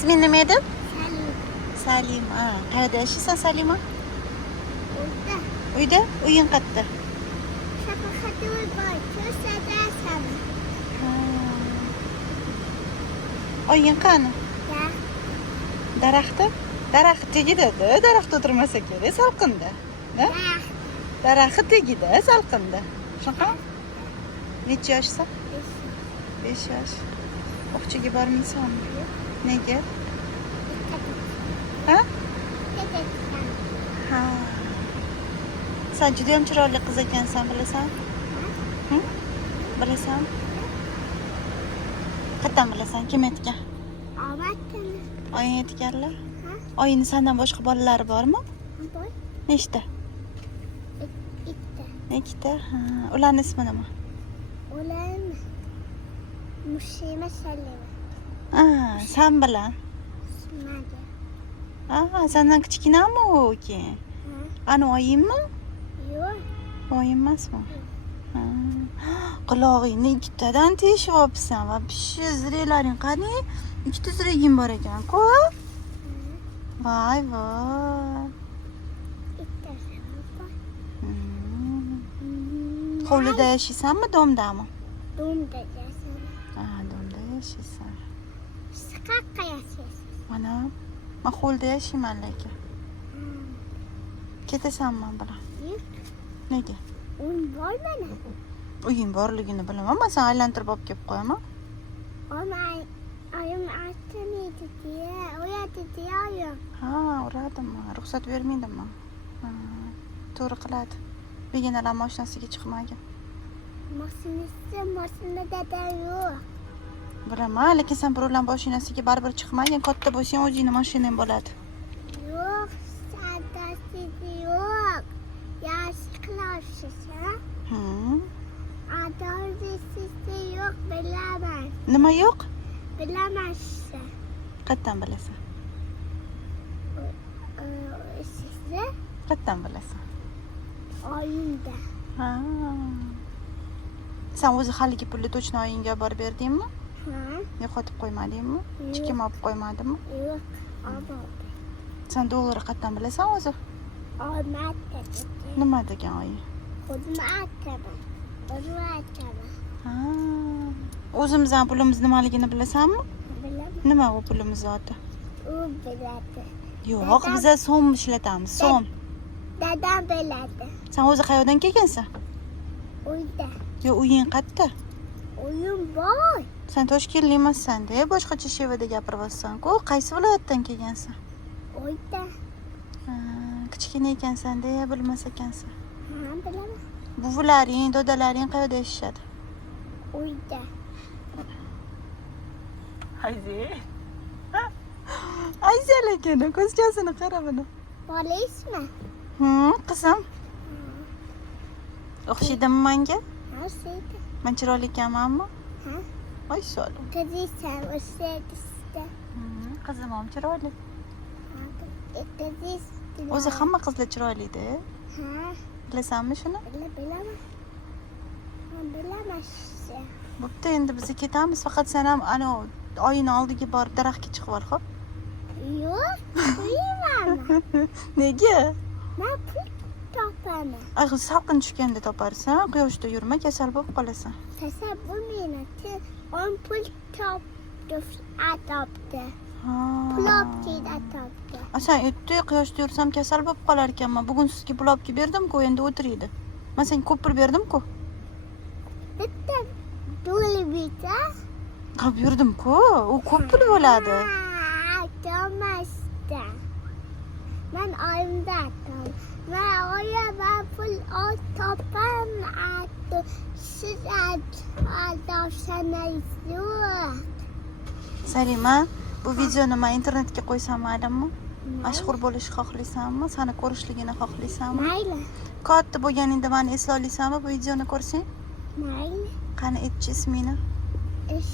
isming nima edi? Salim. Salima. Qayerda yashaysan Salima? Uyda. Uyda? Uying qayerda? Shafaxato'y boy. Ko'rsatasan. Oying qani? Da. Daraxtda? Daraxt tagida-da, daraxt o'tirmasa kerak, salqinda. Da? Da. Daraxt tagida, salqinda. Shunaqa? Necha yoshsan? 5 yosh. Bog'chaga bormaysanmi? Nega? Ha? Ha. Sen juda ham chiroyli qiz ekansan, bilasan? Hı? Bilasan? Qayerdan bilasan? Kim aytgan? Omadtimi? Oying aytganlar? Ha? Oyingni sendan boshqa bolalari bormi? Boy. Nechta? Ikkita. Ikkita. Ha. Ularning ismi nima? Ularmi? Mushima Salima. Sen bilan. Sumaga. Senden kichkinami u keyin? Ha? Ani oyingmi? Yo'q. Oying emasmi? Qulog'ingni ikkitadan teshyapsan va zirelaring qani? Ikkita ziraging bor ekan-ku. Voy voy. Ikkitasi bor. Hovlida yashaysanmi, domdami? Domda yashasan. Domda yashaysan. Siqaqqa yashaysan. Mana men hovlida yashayman lekin. Ketasanmi men bilan? Yo'q. Nega? Un bor mana. Uying borligini bilaman, men seni aylantirib olib kelib qo'yaman. Oyim aytmaydi deya, uyatdi deya oyim. Ha, uradimmi? Ruxsat bermaydimmi? To'g'ri qiladi. Begonalar mashinasiga chiqmagin. Mashinada dadam yo'q. Bilaman, lekin sen birovlar mashinasiga baribir chiqmagin. Katta bo'lsang o'zingning mashinang bo'ladi. Yo'q, sadasi yo'q. Yaxshi qilasiz-a? Adolisiz yo'q, bilaman. Nima yo'q? Bilaman. Qayerdan bilasan? Sizni Qayerdan bilasan? oyimda. Sen o'zi haligi pulni точно oyingga olib berdingmi? Ha? Yo'qotib qo'ymadingmi? Hech kim olib qo'ymadimi? Yo'q, olmadim. Sen dollarni qayerdan bilasan o'zi? Olmadim. Nima degan oying? O'zim aytaman. O'zim aytaman. O'zimizning pulimiz nimaligini bilasanmi? Bilaman. Nima u pulimiz zoti? U biladi. Yo'q, biz so'm ishlatamiz, so'm. Dadam biladi. Sen o'zi qayerdan kelgansan? Uyda. Yo, uying qayerda? Uyim bor. Sen Toshkentlik emassan-da, boshqacha shevada gapiryapsan-ku. Qaysi viloyatdan kelgansan? Uyda. Kichkina ekansan-da, bilmas ekansan. Ha, bilaman. Buvularing, dodalaring qayerda yashashadi? Uyda. Ayzi. Ayzi lekin ko'zchasini qara buni. Bolasizmi? Qizim. O'xshaydimi menga? Ha, o'xshaydi. Men chiroyli ekanmanmi? Ha? Voy solim. Qizingsan, o'xshaydi sizga. Qizim ham chiroyli. Qizingiz. O'zi hamma qizlar chiroyli-da. Ha, Bilasanmi shuni? bilaman. Ha, bilaman sizni. Bo'pti, endi biz ketamiz. Faqat sen ham ana oyini oldiga borib daraxtga chiqib ol, xo'p? Yo'q, qo'ymayman. Nega? Men pul topaman. Salqin tushganda toparsan, quyoshda yurma, kasal bo'lib qolasan. Kasal bo'lmayman. On pul topdi. Pul olib topdi. Sen aytdi, quyoshda yursam kasal bo'lib qolar ekanman. Bugun sizga pul olib berdim-ku, endi o'tiriydi. Men senga ko'p pul berdim-ku. Bitta dolibita. Olib yurdim-ku. U ko'p pul bo'ladi. Aytmasda. Men oyimda aytdim. Men oyimdan pul topaman. Siz aldavsangiz yo'q. Salima, bu videoni men internetga qo'ysam maylimi? Mashhur bo'lishni xohlaysanmi? Seni ko'rishligini xohlaysanmi? Mayli. Katta bo'lganingda meni esla olasanmi bu videoni ko'rsang? Mayli. Qani aytchi ismingni?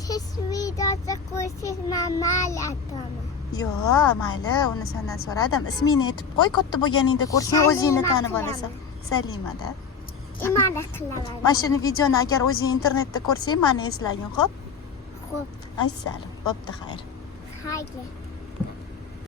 Siz videoda qo'ysangiz men mayli aytaman. Yo'q, mayli, uni sendan so'radim. Ismingni aytib qo'y, katta bo'lganingda ko'rsang o'zingni tanib olasan. Salimada. Nimani qilaman? Mana shuni videoni agar o'zing internetda ko'rsang, meni eslagin, xo'p? Xo'p. Ay, Salim, bo'pti, xayr. Haydi.